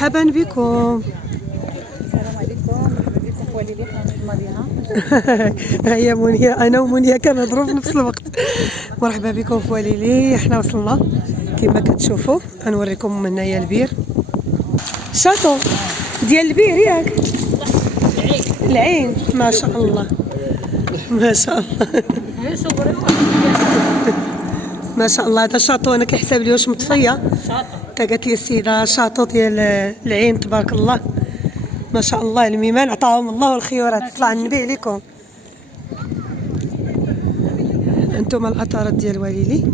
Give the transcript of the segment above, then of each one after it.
مرحبا بكم. السلام عليكم، مرحبا بكم في وليلي قناة المدينة. هيا منيا، انا ومنيا كنهضروا في نفس الوقت. مرحبا بكم في وليلي. حنا وصلنا كما كتشوفوا، غنوريكم من هنايا البير، شاطو ديال البير ياك العين. ما شاء الله ما شاء الله ما شاء الله. هذا شاطو انا كيحسب لي واش مطفيه. تا قالت لي السيده شاطو ديال العين، تبارك الله ما شاء الله. الميمان عطاهم الله الخيورات، طلع النبي عليكم. انتم الاثارات ديال وليلي.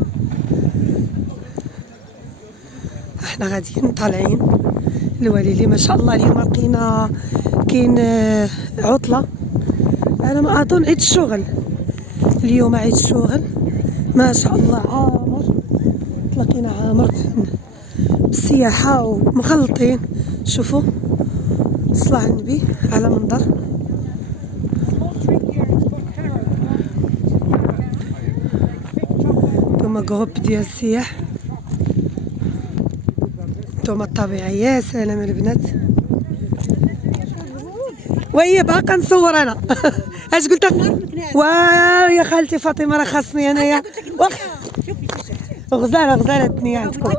احنا غاديين طالعين لوليلي ما شاء الله. اليوم لقينا كاين عطله، انا ما اظن عيد الشغل اليوم، عيد الشغل ما شاء الله. عامر تلاقينا عامر بالسياحه ومخلطين. شوفوا صلاح النبي على منظر. ثم جروب ديال السياح، ثم الطبيعه. يا سلام البنات، وهي باقا نصور انا. اش قلت؟ واه يا خالتي فاطمه راه خاصني انايا. غزاله غزاله الدنيا عندكم.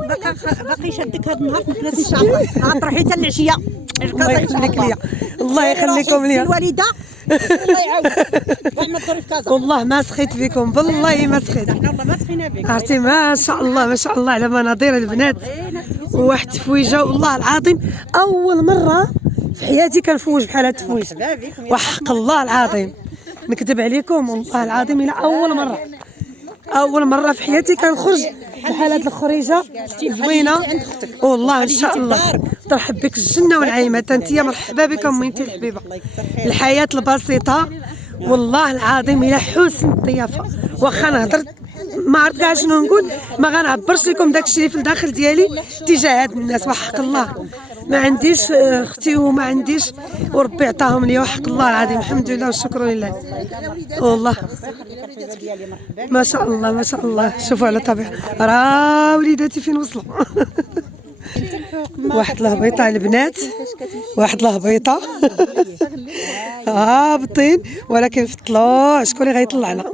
باقي شادك هذا النهار مثلث ان شاء الله، عاد تروحي حتى العشيه. الله يخليك ليا، الله يخليكم ليا. الوالده الله يعاودك، ما تدوري في كازا. والله ما سخيت بكم، بالله ما سخيت. احنا والله ما سخينا بك. عرفتي ما شاء الله ما شاء الله على مناظير البنات. وواحد التفويجه والله العظيم، اول مره في حياتي كنفوج بحال هاد التفويج، وحق الله العظيم نكذب عليكم والله العظيم. الى اول مره في حياتي كنخرج بحال هاد الخريجه زوينه والله ان شاء الله. ترحب بك الجنه والنعيمات. انتيا مرحبا بكم وانتي الحبيبه. الحياه البسيطه والله العظيم الى حسن الضيافه. واخا نهضر ما عرفت كاع شنو نقول، ما غنعبرش لكم داكشي اللي في الداخل ديالي تجاه هاد الناس. وحق الله ما عنديش اختي وما عنديش، وربي عطاهم لي وحق الله العظيم. الحمد لله والشكر لله والله ما شاء الله ما شاء الله. شوفوا على الطبيعه، راه وليداتي فين وصلوا. واحد الهبيطه البنات، واحد الهبيطه هابطين، ولكن في الطلوع شكون اللي غيطلعنا؟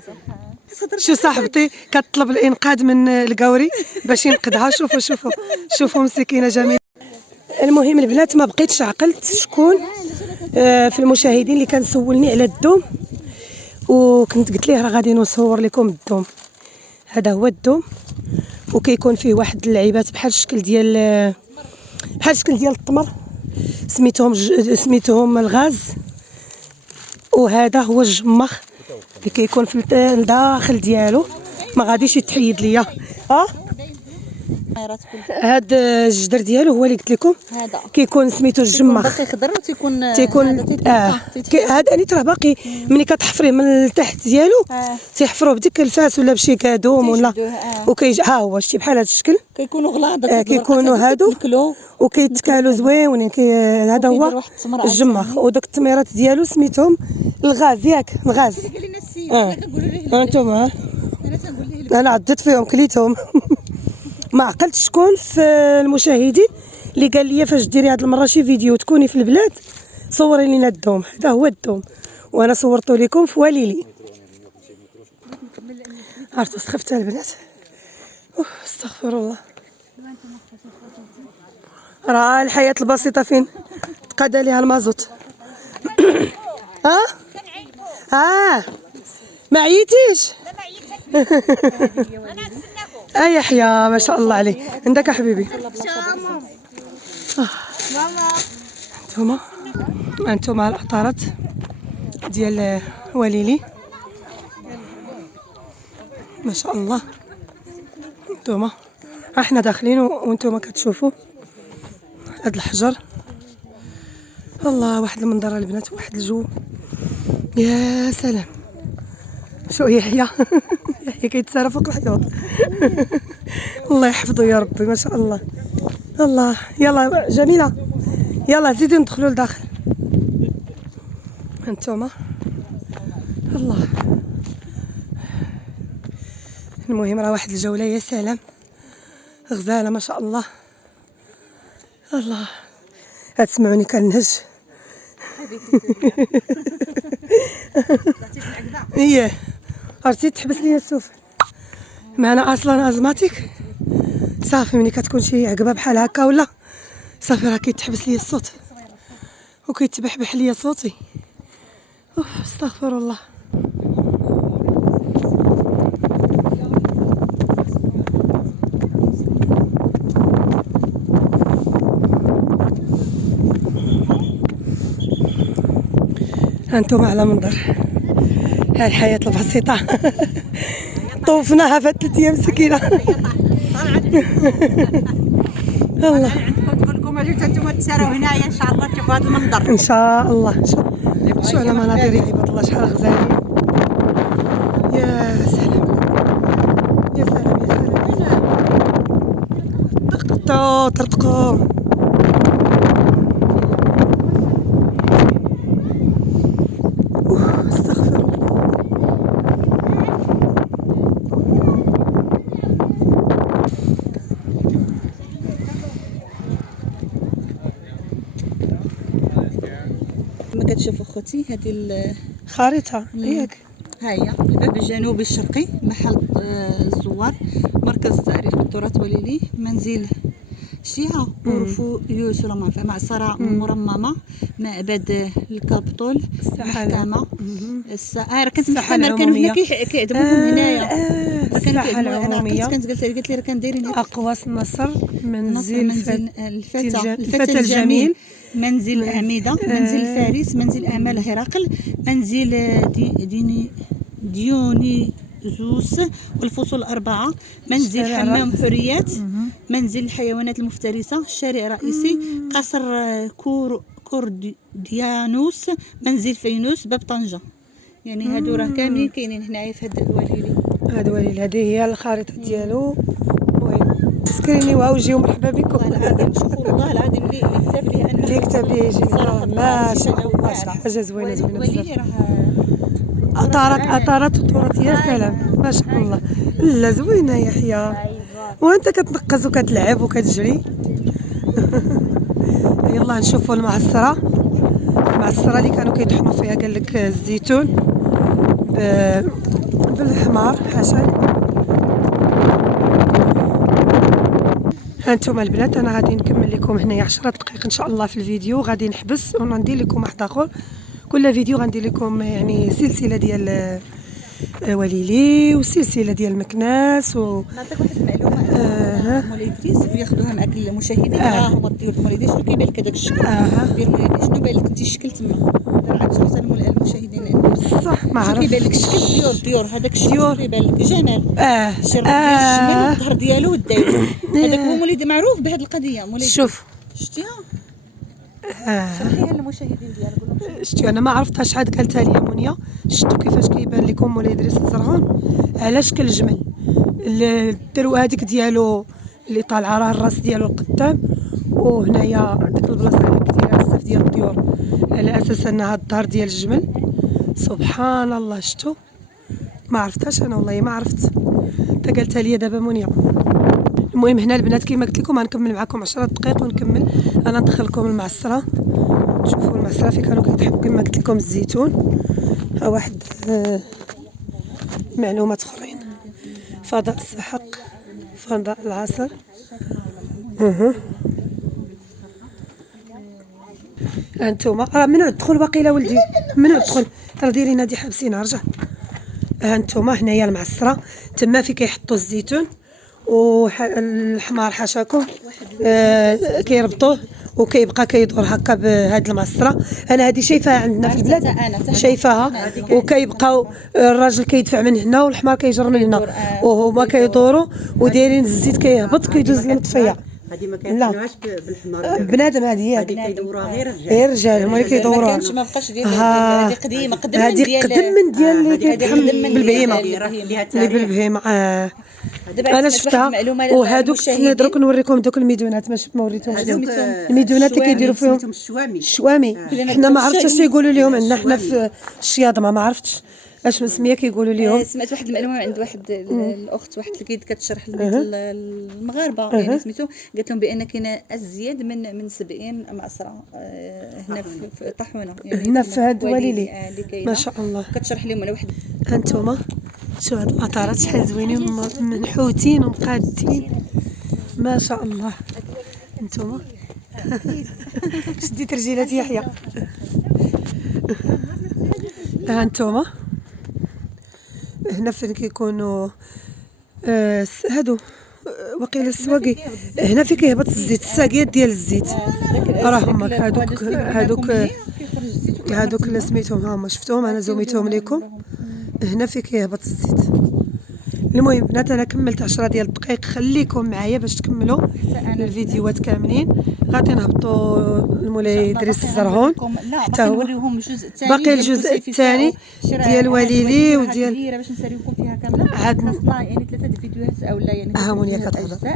شو صاحبتي كتطلب الانقاذ من القوري باش ينقذها. شوفوا شوفوا شوفوا مسكينه جميله. المهم البنات ما بقيتش عقلت شكون في المشاهدين اللي كان سولني على الدوم، وكنت قلت ليه راه غادي نصور لكم الدوم. هذا هو الدوم، وكيكون فيه واحد اللعيبات بحال الشكل ديال التمر، سميتهم الغاز. وهذا هو الجمخ اللي كيكون في الداخل ديالو، ما غاديش يتحيد ليا. هاد الجدر ديالو هو اللي قلت لكم هذا كيكون سميتو الجمخ. باقي خضر وتيكون هذا اني ترى باقي ملي كتحفريه من التحت ديالو تيحفروه بديك الفاس ولا بشي كادوم ولا وكيجي ها هو شتي بحال هذا الشكل. كيكونوا غلاض كيكونوا هادو وكيتكالوا زوينين. هذا هو الجمخ. ودوك التميرات ديالو سميتهم الغاز. ياك الغاز. انتم انا عديت فيهم كليتهم. ما عقلتش شكون في المشاهدين اللي قال لي فاش ديري هاد المره شي فيديو تكوني في البلاد صوري لينا الدوم. هذا هو الدوم، وانا صورته لكم في وليلي. عرفتوا سخفت البنات. استغفر الله. راه الحياه البسيطه فين تقاد عليها المازوت. ما عييتيش؟ يحيى ما شاء الله عليك. عندك حبيبي. انتم الاعطارات ديال وليلي ما شاء الله. انتم احنا داخلين وانتم كتشوفوا هاد الحجر. الله واحد المنظر البنات، واحد الجو يا سلام. شو يحيى يحيى كيتسارى فوق الحيوط. الله يحفظه يا ربي ما شاء الله. الله يلا جميله يلا زيدوا ندخلوا لداخل. هانتوما الله. المهم راه واحد الجوله يا سلام، غزاله ما شاء الله. الله تسمعوني كنهج. ايه عرفتي تحبس لي السوف معنا اصلا ازماتيك صافي. ملي كتكون شي عقبه بحال هكا ولا صافي راه كيتحبس لي الصوت وكيتبحبح لي صوتي. استغفر الله. هانتوما على منظر ها الحياة البسيطة. طوفناها في 3 أيام مسكينة. الله تقول لكم اجيو نتوما تساراو هنايا ان شاء الله تشوفوا هذا المنظر ان شاء الله. شو على مناظر يا عباد الله شحال غزالين. يا سلام يا سلام يا سلام. طرطقوا طرطقوا. استغفر الله. كما كتشوفوا خوتي هذه خريطة ياك ها هي الباب الجنوبي الشرقي محل الزوار مركز التعريف بالتراث وليلي منزل شيعة غرفو يوسلم معصرة مرممة معبد الكابطول محكمة راه كنت محكمة كانوا هنا كيعذبوهم هنايا. الساحة العمومية قالت لي راه كان دايرين أقواس النصر منزل الفتى الجميل منزل أعمدة منزل فارس منزل آمال هرقل منزل ديونيزوس والفصول 4 منزل حمام حريات منزل الحيوانات المفترسة الشارع الرئيسي قصر كورديانوس منزل فينوس باب طنجة. يعني هادو راه كاملين كاينين هنايا في هاد الوليلي. هاد وليل هذه هي الخريطة ديالو. المهم تسكريني وجيو مرحبا بكم. والله العظيم شوفوا والله العظيم اللي كتب لي أنا اللي كتب لي يجي ما شاء الله حاجة زوينة زوينة وليلي بزاف. راه أطارات وطورات يا سلام ما شاء الله. لا زوينة يا حيا وانت كتنقز وكتلعب وكتجري. يلا نشوفوا المعصرة اللي كانوا كيطحنوا فيها قال لك الزيتون بالحمار حسن. هانتوما البنات انا غادي نكمل لكم هنايا 10 دقائق ان شاء الله في الفيديو. غادي نحبس وندير لكم واحد اخر. كل فيديو غندير لكم يعني سلسله ديال وليلي وسلسله ديال المكناس نعطيك واحد المعلومه. مولاي ادريس وياخذوها معك المشاهدين. هما الطيور مولاي ادريس شنو كيبان لك هذاك الشكل ديال مولاي ادريس شنو بان لك انت الشكل تما راه غتشوفوا المشاهدين بصح ما عرفتش كيبان لك الشكل الطيور هذاك الشكل كيبان لك جمال الشرف ديال الجمل والظهر ديالو والداير هذاك هو مولاي معروف بهذه القضيه مولاي. شوف شتيها شرحيها للمشاهدين ديالك. شتي انا ما عرفتهاش عاد قالتها لي منيا. شفتوا كيفاش كيبان لكم مولاي ادريس الزرغون على شكل الجمل الدروه هذيك ديالو اللي طالعه راه الراس ديالو القدام وهنايا ديك البلاصه اللي كثيره بزاف ديال الطيور على اساس انها الظهر ديال الجمل. سبحان الله شفتوا ما عرفتهاش انا والله ما عرفت تا قالتها لي دابا منيا. المهم هنا البنات كما قلت لكم غنكمل معكم 10 دقائق ونكمل. انا ندخلكم المعصره شوفوا المعصره فين كانوا كيطحنوا كما قلت لكم الزيتون. ها واحد معلومات اخرين فضاء السحق فضاء العصر. هانتوما راه منو تدخل باقي لا ولدي منو تدخل راه دايرين هادي حابسين رجع. هانتوما هنايا المعصره تما فين كيحطوا الزيتون والحمار حاشاكم كيربطوه وكيبقى كيدور هكا بهاد المعصره. انا هذه شايفاها عندنا في البلاد شايفاها وكيبقاو الراجل كيدفع من هنا والحمار كيجر من هنا وهما كيدوروا ودايرين الزيت كيهبط كيدوز للمطفيه. هذه ما كيعملوهاش بالحمار بنادم هذه ياك هذه كيدوروها غير رجال هما اللي كيدوروها. ما بقاش ديال هذه قديمه هذه قدم من ديال اللي كيتحمل بالبهيمه اللي بالبهيمه. انا شفتها وهذوك درك نوريكم دوك الميدونات ما وريتهمش الميدونات اللي كيديروا فيهم الشوامي. حنا ما عرفتش اش يقولوا لهم عندنا حنا في الشياض ما عرفتش اش مسميه كيقولوا ليهم؟ سمعت واحد المعلومه عند واحد الاخت، واحد الكيد كتشرح المغاربه يعني سميتو، قالت لهم بان كاين ازيد من 70 معصره هنا في طاحونه، يعني هنا في هاد وليلي اللي ما شاء الله. كتشرح لهم على واحد. هانتوما شوف هاد الاطارات شحال زوينين منحوتين ومقادين ما شاء الله. هانتوما شديت رجيلات يحيى. هانتوما هنا فين كيكونوا هادو وقيل السواقي، هنا فين كيهبط الزيت، الساقيات ديال الزيت راه هما هادوك اللي سميتهم، ها هما شفتوهم انا زوميتهم لكم، هنا فين كيهبط الزيت. المهم بنات انا كملت 10 ديال الدقائق، خليكم معايا باش تكملوا الفيديوهات كاملين. غادي نهبطوا لمولاي ادريس الزرهون حتى هو، باقي الجزء الثاني ديال وليلي وديال باش نساليوكم فيها كامله. عاد خاصنا يعني 3 الفيديوهات او لا يعني هامونيا كتهضر.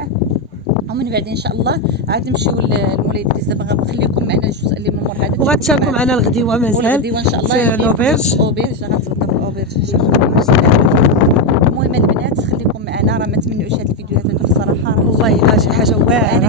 ومن بعد ان شاء الله عاد نمشيو لمولاي ادريس. دابا غنخليكم معنا الجزء اللي من مور هذا، وغتشاركوا معنا الغديوه مازال والغديوه ان شاء الله في لوبيرج غنتغداو في الاوبيرج ان شاء الله. المهم البنات خليكم معنا، راه ما تمنعوش هاد الفيديوهات هادو الصراحه، والله الا شي حاجه واعره